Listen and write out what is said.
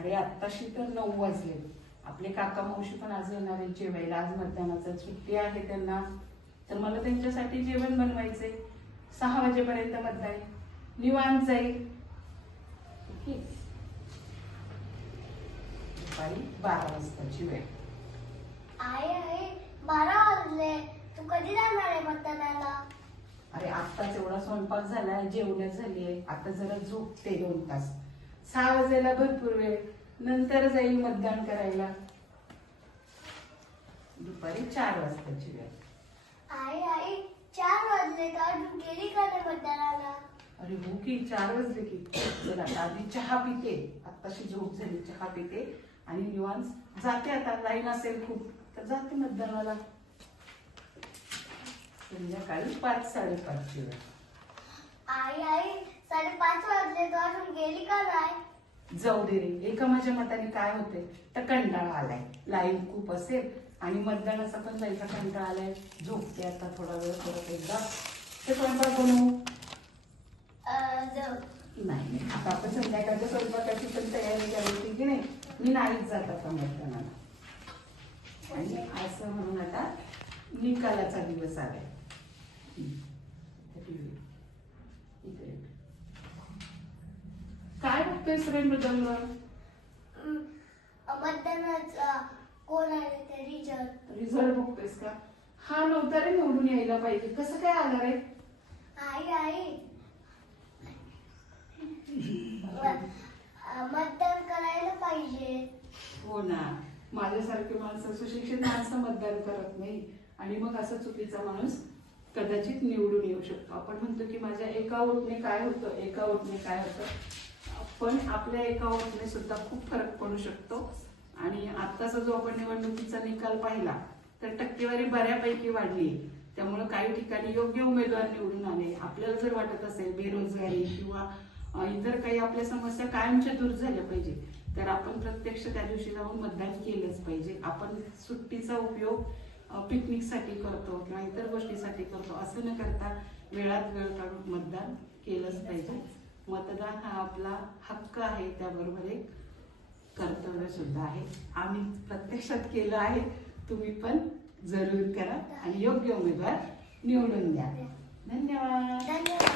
अरे आत्ताशी तर 9 वाजले. आपले काका मावशी पण आज येणार आहेत जेवायला. आज मतदानाचं सुट्टी आहे त्यांना, तर मला त्यांच्यासाठी जेवण बनवायचंय. 6 वाजेपर्यंत मतदान निवांत जाईल. ओके, दुपारी 12 वाजताची वेळ. आई 12 वाजले, तू कधी जाणार आहे मतदानाला? अरे आत्ताच एवढा स्वयंपाक झालाय, जेवण झालीये, आता जरा झोपते 2 तास. 6 वाजायला भरपूर वेळ, नंतर जाईल मतदान करायला. दुपारी 4 वाजताची वेळ. आई 4 वाजले तर अजून गेली का नाही मतदानाला? अरे हो की, 4 वाजले की. चला आता आधी चहा पिते, आत्ताशी झोप झाली, चहा पिते आणि निवांत जाते. आता लाईन असेल खूप तर जाते मतदानाला. संध्याकाळी 5-5:30 ची वेळ. आई 5:30 वाजले तर अजून गेली का नाही? जाऊ दे रे, एका माझ्या मताने काय होते तर कंटाळा आलाय. लाईन खूप असेल आणि मतदानाचा पण जायचा कंटाळा आलाय. झोपते आता थोडा वेळ, परत एकदा ते स्वयंपाक बनवू. नाही आता आपण संध्याकाळच्या स्वयंपाकाची पण तयारी करायची की नाही. मी नाहीच जात आता मतदानाला. आणि असं म्हणून आता निकालाचा दिवस आलाय. काय बघतोयस रे मृदंग? मतदानाचा कोण आहे ते रिझल्ट बघतोयस का? हा नव्हता रे निवडून यायला पाहिजे, कसं काय आला रे? आई मतदान करायला पाहिजे. हो ना, माझ्यासारखे माणसं, सुशिक्षित माणसं मतदान करत नाही आणि मग असा चुकीचा माणूस कदाचित निवडून येऊ शकतो. आपण म्हणतो की माझ्या एका वोटने काय होतं, एका वोटने काय होतं, पण आपल्या एका वोटने सुद्धा खूप फरक पडू शकतो. आणि आत्ताचा जो आपण निवडणुकीचा निकाल पाहिला तर टक्केवारी बऱ्यापैकी वाढली. त्यामुळे काही ठिकाणी योग्य उमेदवार निवडून आले. आपल्याला जर वाटत असेल बेरोजगारी किंवा इतर काही आपल्या समस्या कायमच्या दूर झाल्या पाहिजे, तर आपण प्रत्यक्ष त्या दिवशी जाऊन मतदान केलंच पाहिजे. आपण सुट्टीचा उपयोग पिकनिकसाठी करतो किंवा इतर गोष्टीसाठी करतो, असं न करता वेळात वेळ काढून मतदान केलंच पाहिजे. मतदान हा आपला हक्क आहे, त्याबरोबर एक कर्तव्य सुद्धा आहे. आम्ही प्रत्यक्षात केलं आहे, तुम्ही पण जरूर करा आणि योग्य उमेदवार निवडून द्या. धन्यवाद.